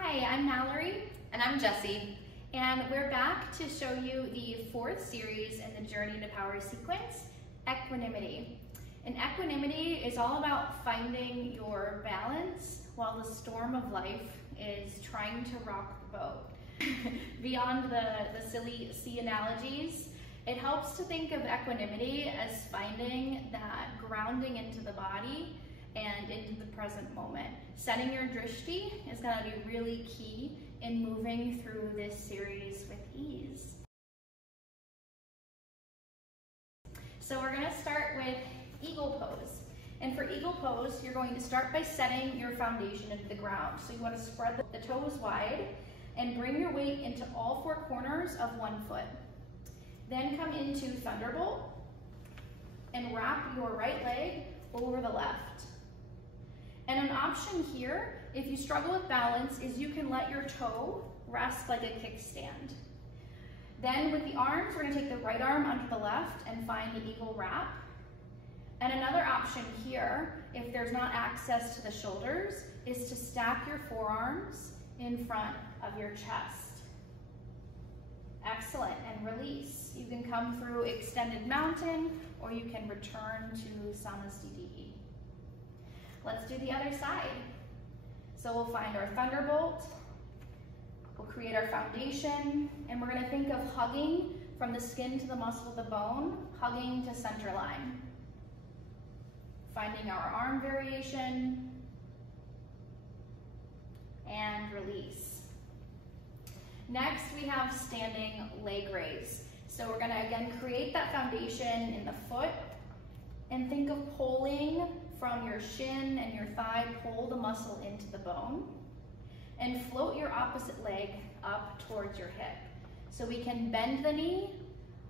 Hi, I'm Mallory. And I'm Jessie. And we're back to show you the fourth series in the Journey to Power sequence, Equanimity. And equanimity is all about finding your balance while the storm of life is trying to rock the boat. Beyond the silly sea analogies, it helps to think of equanimity as finding that grounding into the body and into the present moment. Setting your drishti is going to be really key in moving through this series with ease. So we're going to start with eagle pose. And for eagle pose, you're going to start by setting your foundation into the ground. So you want to spread the toes wide and bring your weight into all four corners of one foot. Then come into thunderbolt and wrap your right leg over the left. And an option here, if you struggle with balance, is you can let your toe rest like a kickstand. Then with the arms, we're going to take the right arm under the left and find the eagle wrap. And another option here, if there's not access to the shoulders, is to stack your forearms in front of your chest. Excellent, and release. You can come through extended mountain, or you can return to Samasthiti. Let's do the other side. So we'll find our thunderbolt, we'll create our foundation, and we're gonna think of hugging from the skin to the muscle of the bone, hugging to center line. Finding our arm variation, and release. Next, we have standing leg raise. So we're gonna again create that foundation in the foot and think of pulling from your shin and your thigh, pull the muscle into the bone and float your opposite leg up towards your hip. So we can bend the knee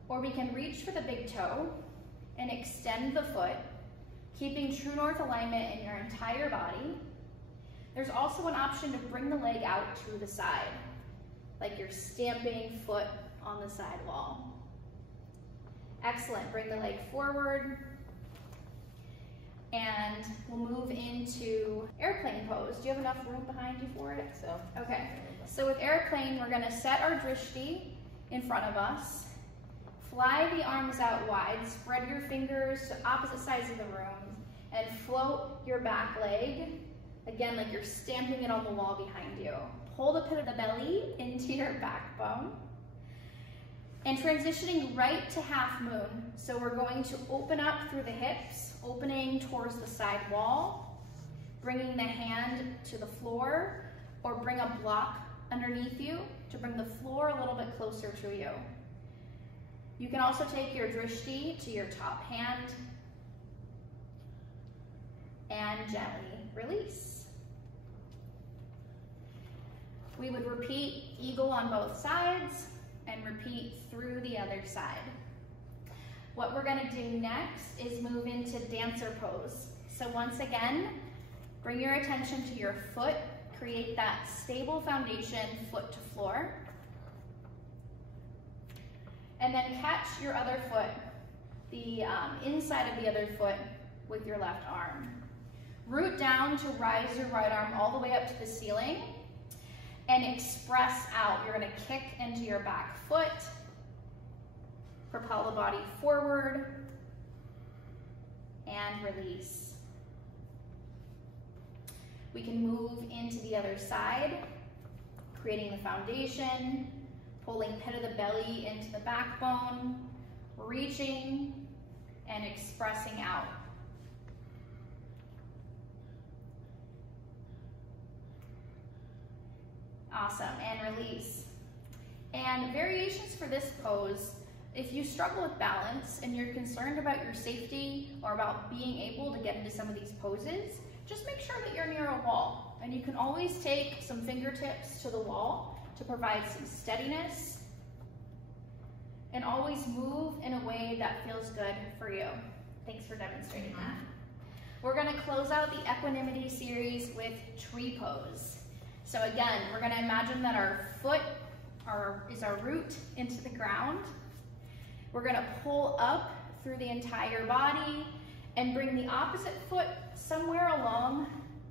or we can reach for the big toe and extend the foot, keeping true north alignment in your entire body. There's also an option to bring the leg out to the side, like you're stamping foot on the side wall. Excellent, bring the leg forward. And we'll move into airplane pose. Do you have enough room behind you for it? Okay, so with airplane, we're gonna set our drishti in front of us, fly the arms out wide, spread your fingers to opposite sides of the room, and float your back leg, again, like you're stamping it on the wall behind you. Pull the pit of the belly into your backbone. And transitioning right to half moon. So we're going to open up through the hips, opening towards the side wall, bringing the hand to the floor, or bring a block underneath you to bring the floor a little bit closer to you. You can also take your drishti to your top hand and gently release. We would repeat eagle on both sides and repeat through the other side. What we're gonna do next is move into dancer pose. So once again, bring your attention to your foot, create that stable foundation, foot to floor. And then catch your other foot, the inside of the other foot with your left arm. Root down to rise your right arm all the way up to the ceiling and express out. You're gonna kick into your back foot, propel the body forward, and release. We can move into the other side, creating the foundation, pulling pit of the belly into the backbone, reaching and expressing out. Awesome, and release. And variations for this pose, if you struggle with balance and you're concerned about your safety or about being able to get into some of these poses, just make sure that you're near a wall. And you can always take some fingertips to the wall to provide some steadiness. And always move in a way that feels good for you. Thanks for demonstrating that. We're gonna close out the Equanimity series with tree pose. So again, we're gonna imagine that our foot is our root into the ground. We're gonna pull up through the entire body and bring the opposite foot somewhere along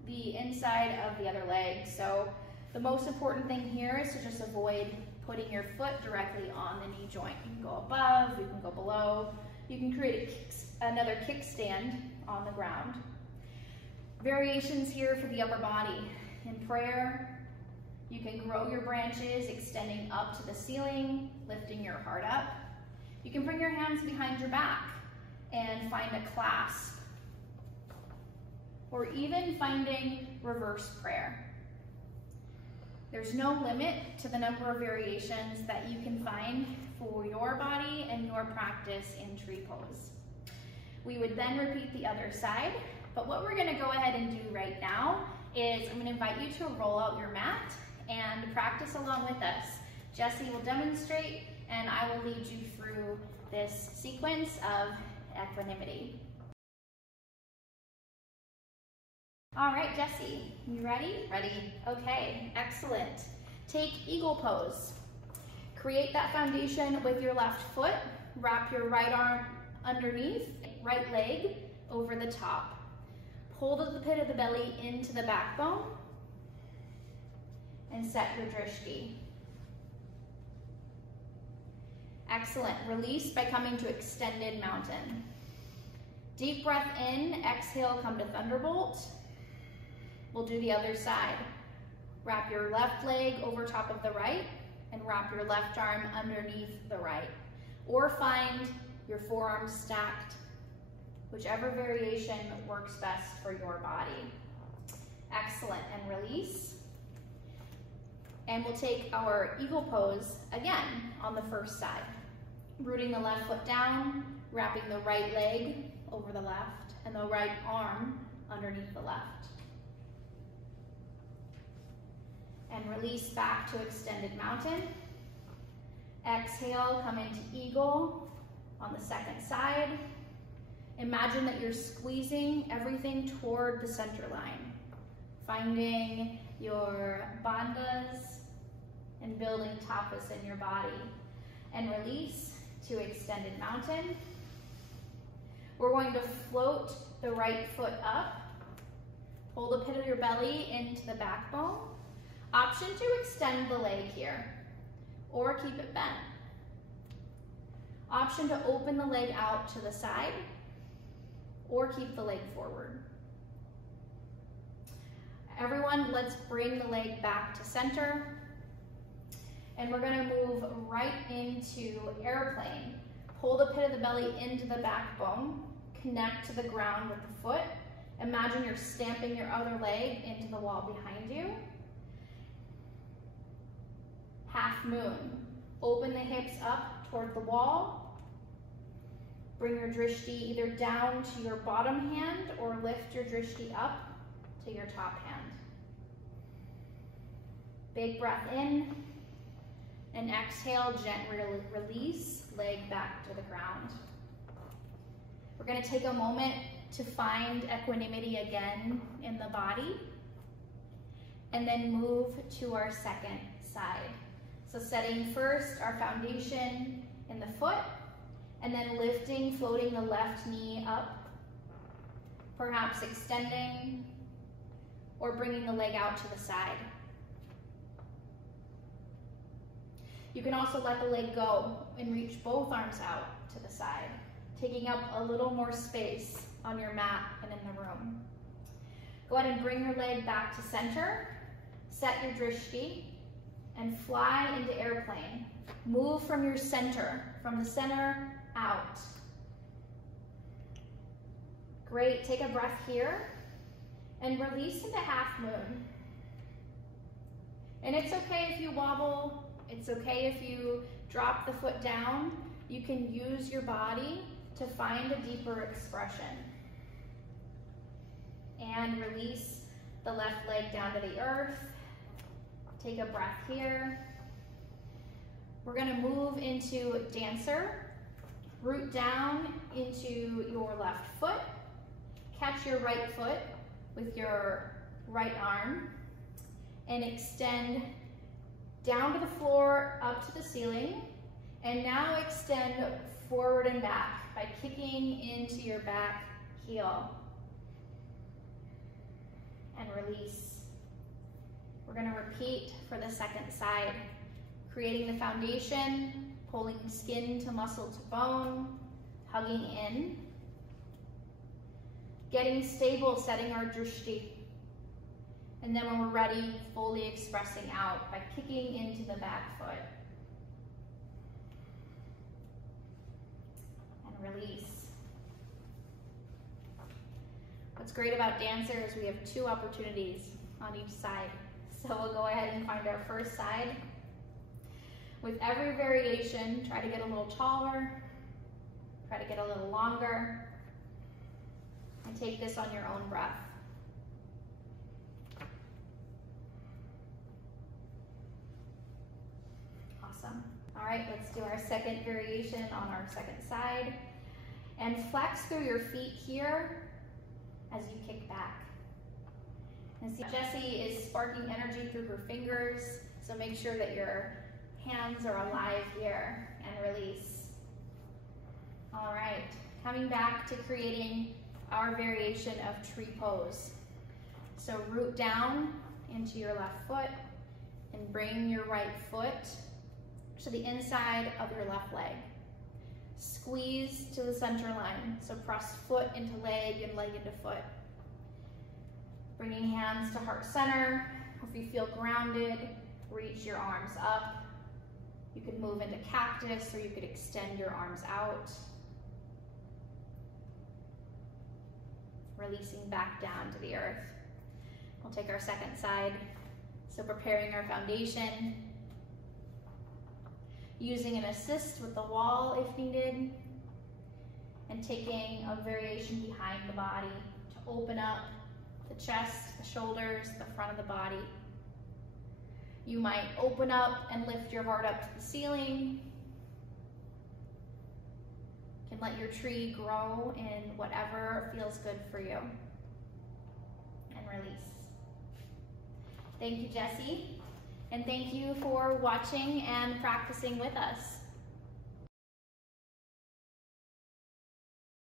the inside of the other leg. So The most important thing here is to just avoid putting your foot directly on the knee joint. You can go above, you can go below. You can create another kickstand on the ground. Variations here for the upper body. In prayer, you can grow your branches, extending up to the ceiling, lifting your heart up. You can bring your hands behind your back and find a clasp, or even finding reverse prayer. There's no limit to the number of variations that you can find for your body and your practice in tree pose. We would then repeat the other side, but what we're gonna go ahead and do right now is I'm gonna invite you to roll out your mat and practice along with us. Jessie will demonstrate and I will lead you through this sequence of equanimity. All right, Jessie, you ready? Ready. Okay, excellent. Take eagle pose. Create that foundation with your left foot. Wrap your right arm underneath, right leg over the top. Pull the pit of the belly into the backbone and set your drishti. Excellent. Release by coming to extended mountain. Deep breath in, exhale, come to thunderbolt. We'll do the other side. Wrap your left leg over top of the right and wrap your left arm underneath the right. Or find your forearms stacked, whichever variation works best for your body. Excellent, and release. And we'll take our eagle pose again on the first side. Rooting the left foot down, wrapping the right leg over the left, and the right arm underneath the left. And release back to extended mountain. Exhale, come into eagle on the second side. Imagine that you're squeezing everything toward the center line, finding your bandhas and building tapas in your body. And release to extended mountain. We're going to float the right foot up. Pull the pit of your belly into the backbone. Option to extend the leg here, or keep it bent. Option to open the leg out to the side, or keep the leg forward. Everyone, let's bring the leg back to center. And we're gonna move right into airplane. Pull the pit of the belly into the backbone, connect to the ground with the foot. Imagine you're stamping your other leg into the wall behind you. Half moon. Open the hips up toward the wall. Bring your drishti either down to your bottom hand or lift your drishti up to your top hand. Big breath in. And exhale, gently release, leg back to the ground. We're gonna take a moment to find equanimity again in the body, and then move to our second side. So setting first our foundation in the foot, and then lifting, floating the left knee up, perhaps extending, or bringing the leg out to the side. You can also let the leg go and reach both arms out to the side, taking up a little more space on your mat and in the room. Go ahead and bring your leg back to center, set your drishti, and fly into airplane. Move from your center, from the center out. Great, take a breath here, and release into half moon. And it's okay if you wobble. It's okay if you drop the foot down. You can use your body to find a deeper expression. And release the left leg down to the earth. Take a breath here. We're gonna move into dancer. Root down into your left foot. Catch your right foot with your right arm and extend down to the floor, up to the ceiling, and now extend forward and back by kicking into your back heel. And release. We're gonna repeat for the second side, creating the foundation, pulling skin to muscle to bone, hugging in, getting stable, setting our drishti. And then when we're ready, fully expressing out by kicking into the back foot. And release. What's great about dancer is we have 2 opportunities on each side. So we'll go ahead and find our first side. With every variation, try to get a little taller, try to get a little longer, and take this on your own breath. Awesome. All right, let's do our second variation on our second side. And flex through your feet here as you kick back. And see, Jessie is sparking energy through her fingers, so make sure that your hands are alive here, and release. All right, coming back to creating our variation of tree pose. So root down into your left foot and bring your right foot to the inside of your left leg. Squeeze to the center line, so press foot into leg and leg into foot. Bringing hands to heart center. If you feel grounded, reach your arms up. You could move into cactus, or you could extend your arms out. Releasing back down to the earth. We'll take our second side. So preparing our foundation. Using an assist with the wall if needed. And taking a variation behind the body to open up the chest, the shoulders, the front of the body. You might open up and lift your heart up to the ceiling. You can let your tree grow in whatever feels good for you. And release. Thank you, Jessie. And thank you for watching and practicing with us.